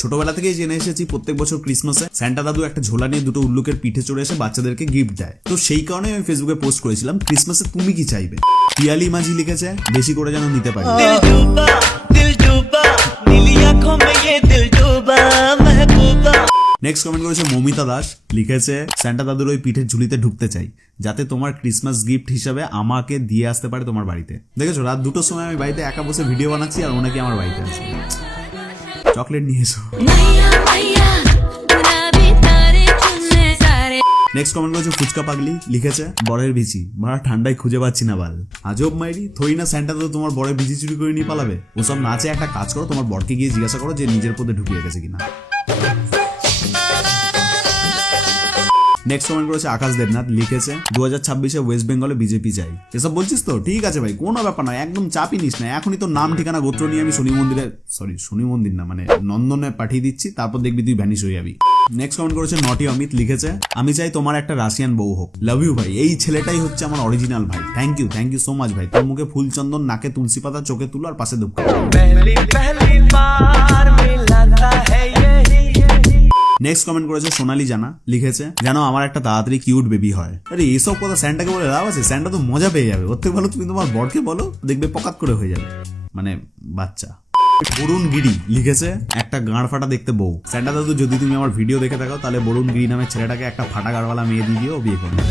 ছোটবেলা থেকেই জেনে এসেছি প্রত্যেক বছর ক্রিসমাসে স্যান্টা দাদু একটা ঝোলা নিয়ে দুটো উল্লুকের পিঠে চড়ে এসে বাচ্চাদেরকে গিফট দেয়। তো সেই কারণে আমি ফেসবুকে পোস্ট করেছিলাম ক্রিসমাসে তুমি কি চাইবে। পিয়ালি মাঝি লিখেছে বেশি করে যেন নিতে পারি। নেক্সট কমেন্ট করেছে মমিতা দাস, লিখেছে স্যান্টা দাদুর ওই পিঠের ঝুলিতে ঢুকতে চাই যাতে তোমার ক্রিসমাস গিফট হিসাবে আমাকে দিয়ে আসতে পারে তোমার বাড়িতে। দেখেছো রাত 2টোর সময় আমি বাড়িতে একা বসে ভিডিও বানাচ্ছি আর ওনাকে আমার বাড়িতে আছে। চকলেট নিয়ে এসো। নেক্সট কমেন্ট করেছে ফুচকা পাগলি, লিখেছে বরের বিচি মারা ঠান্ডায় খুঁজে পাচ্ছি না বাল। আজব মাইরি, থই না স্যান্টা তো তোমার বরের বিচি চুরি করে নিয়ে পালাবে। ওসব নাচে একটা কাজ করো, তোমার বরকে গিয়ে জিজ্ঞাসা করো যে নিজের পথে ঢুকিয়ে গেছে কিনা। নেক্সট কমেন্ট করেছে আকাশ দেবনাথ, লিখেছে 2026-এ ওয়েস্ট বেঙ্গলে বিজেপি চাই। এসব বলছিস তো ঠিক আছে ভাই, কোনো ব্যাপার নয়, একদম চাপই নিস না। এখনই তো নাম ঠিকানা গোত্র নিয়ে আমি শনি মন্দির না মানে নন্দনে পাঠিয়ে দিচ্ছি, তারপর দেখবি তুই ভ্যানিশ হয়ে যাবি। নেক্সট কমেন্ট করেছে নটি অমিত, লিখেছে আমি চাই তোমার একটা রাশিয়ান বউ হোক। লাভ ইউ ভাই, এই ছেলেটাই হচ্ছে আমার অরিজিনাল ভাই। থ্যাংক ইউ সো মাচ ভাই। তোর মুখে ফুল চন্দন, নাকে তুলসী পাতা, চোখে তুলো আর পাশে দুঃখ। নেক্সট কমেন্ট করেছে সোনালি জানা, লিখেছে যেন আমার একটা তাড়াতাড়ি কিউট বেবি হয়। আরে এইসব কথা স্যান্টাকে বলে লাভ আছে? স্যান্টা তো মজা পেয়ে যাবে। ওর থেকে ভালো তুমি তোমার বরকে বলো, দেখবে পকাত করে হয়ে যাবে মানে বাচ্চা। বরুণ গিরি লিখেছে একটা গাঁড় ফাটা দেখতে বউ। স্যান্টা দাদু যদি তুমি আমার ভিডিও দেখে থাকো তাহলে বরুণ গিরি নামের ছেলেটাকে একটা ফাটা গাড়ওয়ালা মেয়ে দিয়ে বিয়ে করবে।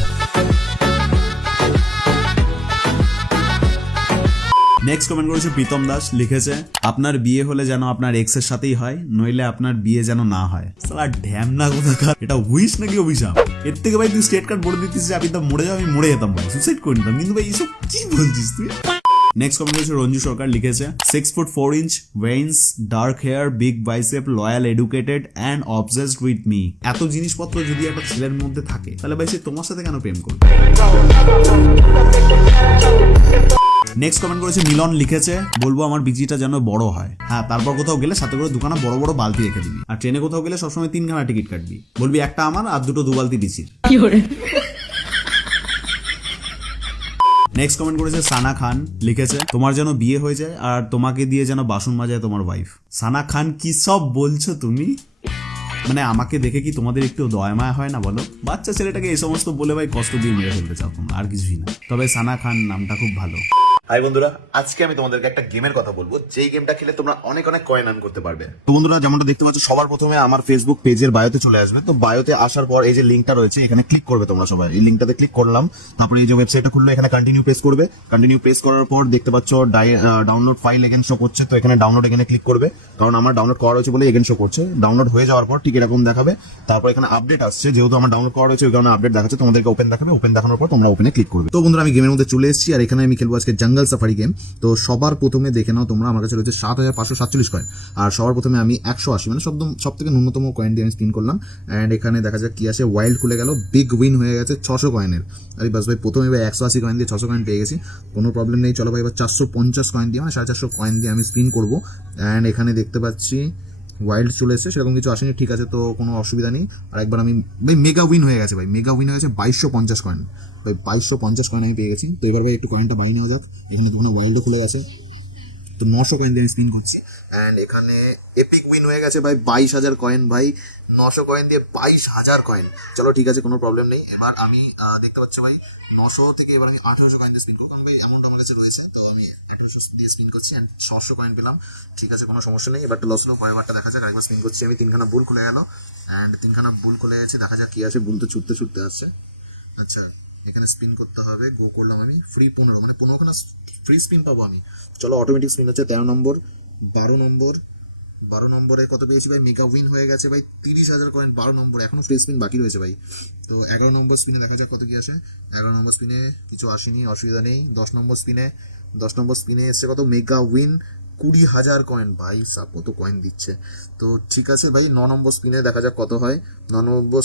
নেক্সট কমেন্ট করেছে প্রীতম দাস, লিখেছে আপনার বিয়ে হলে যেন আপনার এক্স এর সাথেই হয়, নইলে আপনার বিয়ে যেন না হয়। সালা ঢ্যামনা কোথাকার, এটা উইশ নাকি অভিশাপ? এর থেকে ভাই তুই স্টেট কার্ড বলে দিতিস যে আপনি তো মরে যাও, আমি মরে যেতাম ভাই, সুসাইড করে নিতাম। কিন্তু ভাই এইসব কি বলছিস তুই? নেক্সট কমেন্ট করেছে রঞ্জু সরকার, লিখেছে 6'4" veins, dark hair, big bicep, loyal, educated and obsessed with me. এত জিনিসপত্র যদি একটা ছেলের মধ্যে থাকে তাহলে ভাই সে তোমার সাথে কেন প্রেম করবে? নেক্সট কমেন্ট করেছে মিলন, লিখেছে বলবো আমার বিচিটা যেন বড় হয়। হ্যাঁ, তারপর কোথাও গেলে সাথে করে দুখানা বড় বড় বালতি রেখে দিবি। আর ট্রেনে কোথাও গেলে সবসময় 3খানা টিকিট কাটবি, বলবি একটা আমার আর দুটো 2 বালতি বিচির। নেক্সট কমেন্ট করেছে সানা খান, লিখেছে তোমার যেন বিয়ে হয়ে যায় আর তোমাকে দিয়ে যেন বাসন মাজায় তোমার ওয়াইফ। সানা খান কি সব বলছো তুমি? মানে আমাকে দেখে কি তোমাদের একটু দয়া মায়া হয় না বলো? বাচ্চা ছেলেটাকে এই সমস্ত বলে ভাই কষ্ট দিয়ে মেরে ফেলতে চাও তোমরা, আর কিছুই না। তবে সানা খান নামটা খুব ভালো। হাই বন্ধুরা, আজকে আমি তোমাদেরকে একটা গেমের কথা বলবো, যেই গেমটা খেলে তোমরা অনেক অনেক কয়েন আর্ন করতে পারবে। তো বন্ধুরা যেমনটা দেখতে পাচ্ছ, সবার প্রথমে আমার ফেসবুক পেজের বায়োতে চলে আসবে। তো বায়োতে আসার পর এই যে লিঙ্কটা রয়েছে এখানে ক্লিক করবে তোমরা সবাই। এই লিঙ্কটাতে ক্লিক করলাম, তারপরে এই যে ওয়েবসাইটটা খুললো, এখানে কন্টিনিউ প্রেস করবে। কন্টিনিউ প্রেস করার পর দেখতে পাচ্ছ ডাউনলোড ফাইল এগেন শো করছে। তো এখানে ডাউনলোড এখানে ক্লিক করবে, কারণ আমার ডাউনলোড করা রয়েছে বলে এগেন শো করছে। ডাউনলোড হয়ে যাওয়ার পর ঠিক এরকম দেখাবে। তারপর এখানে আপডেট আসছে, যেহেতু আমার ডাউনলোড করা রয়েছে ওই কারণে আপডেট দেখাচ্ছে। তোমাদেরকে ওপেন দেখাবে, ওপেন দেখানোর পর তোমরা ওপেনে ক্লিক করবে। তো বন্ধুরা আমি গেমের মধ্যে চলে এসেছি আর এখানে আমি খেলবো আজকে জঙ্গল সাফারি গেম। তো সবার প্রথমে দেখে নাও তোমরা, আমার কাছে রয়েছে 7547 কয়েন। আর সবার প্রথমে আমি 180 মানে সব থেকে ন্যূনতম কয়েন দিয়ে আমি স্পিন করলাম। অ্যান্ড এখানে দেখা যাক কি আছে, ওয়াইল্ড খুলে গেল, বিগ উইন হয়ে গেছে 600 কয়েনের। আরে বাস ভাই, প্রথমে ভাই 180 কয়েন দিয়ে 600 কয়েন পেয়ে গেছি, কোনো প্রবলেম নেই। চলো ভাই এবার 450 কয়েন দিয়ে মানে 450 কয়েন দিয়ে আমি স্পিন করবো। অ্যান্ড এখানে দেখতে পাচ্ছি ওয়াইল্ড চলে এসেছে, সেরকম কিছু আসেনি, ঠিক আছে, তো কোনো অসুবিধা নেই। আর একবার আমি ভাই মেগা উইন হয়ে গেছে, ভাই মেগা উইন হয়ে গেছে 2250 কয়েন। ভাই 2250 কয়েন আমি পেয়ে গেছি। তো এবার ভাই একটু কয়েনটা বাই নেওয়া যাক। এখানে দুখানা ওয়াইল্ডও খুলে গেছে, তো 900 কয়েন দিয়ে স্পিন করছি। অ্যান্ড এখানে এপিক উইন হয়ে গেছে ভাই 22,000 কয়েন। ভাই 900 কয়েন দিয়ে 22,000 কয়েন। চলো ঠিক আছে, কোনো প্রবলেম নেই। এবার আমি দেখতে পাচ্ছি ভাই 900 থেকে এবার আমি 1800 কয়েন দিয়ে স্পিন করবো, কারণ ভাই অ্যামাউন্ট আমার কাছে রয়েছে। তো আমি 1800 দিয়ে স্পিন করছি অ্যান্ড 600 কয়েন পেলাম, ঠিক আছে, কোনো সমস্যা নেই। এবারটা লস হলো, পরেরবারটা দেখা যাক। আরেকবার স্পিন করছি আমি, 3খানা বুল খুলে গেল। অ্যান্ড 3খানা বুল খুলে গেছে, দেখা যাক কি আছে। বুল তো ছুটতে ছুটতে আসছে। আচ্ছা, এখানে স্পিন করতে হবে। গো করলাম আমি, ফ্রি 15 মানে 15খানা ফ্রি স্পিন পাবো আমি। চলো অটোমেটিক স্পিন হচ্ছে 13 নম্বর, 12 নম্বরে কত পেয়েছি ভাই? মেগা উইন হয়ে গেছে ভাই 30,000 কয়েন। 12 নম্বর, এখনো ফ্রি স্পিন বাকি রয়েছে ভাই। তো 11 নম্বর স্পিনে দেখা যাক কত কি আসে। 11 নম্বর স্পিনে কিছু আসেনি, অসুবিধা নেই। 10 নম্বর স্পিনে এসছে কত? Mega win 20,000 coin. ভাই সাব কত কয়েন দিচ্ছে। তো ঠিক আছে ভাই, 9 নম্বর স্পিনে দেখা যাক কত হয়। 9 নম্বর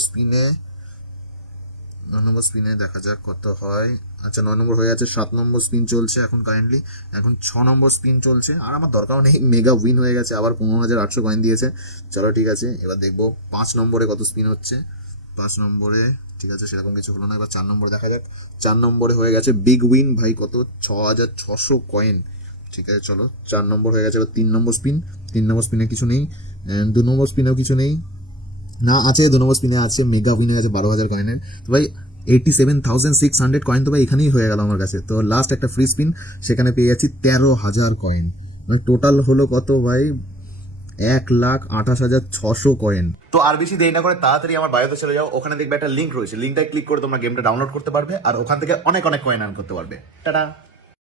স্পিনে দেখা যাক কত হয়। আচ্ছা 9 নম্বর হয়ে আছে। 7 নম্বর স্পিন চলছে এখন কারেন্টলি, এখন 6 নম্বর স্পিন চলছে। আর আমার দরকার নেই, মেগা উইন হয়ে গেছে, আবার 15,800 কয়েন দিয়েছে। চলো ঠিক আছে, এবার দেখবো 5 নম্বরে কত স্পিন হচ্ছে। 5 নম্বরে ঠিক আছে, সেরকম কিছু হলো না। এবার 4 নম্বরে দেখা যাক। 4 নম্বরে হয়ে গেছে বিগ উইন ভাই, কত? 6,600 কয়েন। ঠিক আছে চলো, 4 নম্বর হয়ে গেছে। এবার 3 নম্বর স্পিনে কিছু নেই। অ্যান্ড 2 নম্বর স্পিনেও কিছু নেই, না আছে 2 নম্বর স্পিনে আছে মেগা উইনে আছে 12,000 কয়েনের। তো ভাই 87,600 কয়েন তো ভাই এখানেই হয়ে গেল আমার কাছে। তো লাস্ট একটা ফ্রি স্পিন, সেখানে পেয়ে যাচ্ছি 13,000 কয়েন, মানে টোটাল হলো কত ভাই, 1,28,600 কয়েন। তো আর বেশি দেরি না করে তাড়াতাড়ি আমার বায়োতে চলে যাও, ওখানে দেখবে একটা লিংক রয়েছে, লিংকটা ক্লিক করে তোমরা গেমটা ডাউনলোড করতে পারবে আর ওখান থেকে অনেক অনেক কয়েন আর্ন করতে পারবে। টাটা।